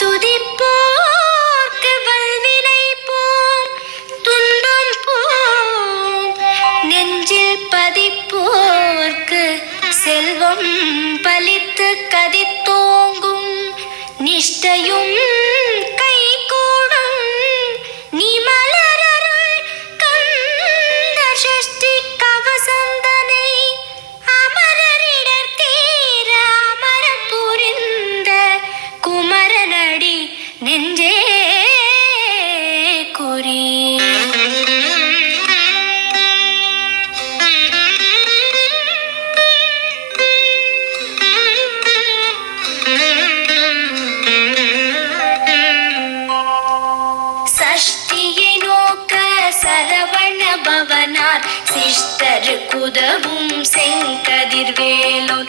துதிப்போர்க்கு வல்வினை போம் துன்பம் போம், நெஞ்சில் பதிப்போர்க்கு செல்வம் பலித்து கதித்தோங்கும், நிஷ்டையும் கைகூடும் நீ மலரருள் கந்த சஷ்டி கவசந்தனை, அமரரிடர் தீர அமரம் புரிந்த குமரனடி நெஞ்சே குறி. சஷ்டியை நோக்க சரவண பவனார் சிஷ்டரு குதவும் செங்கதிர்வேலோன்,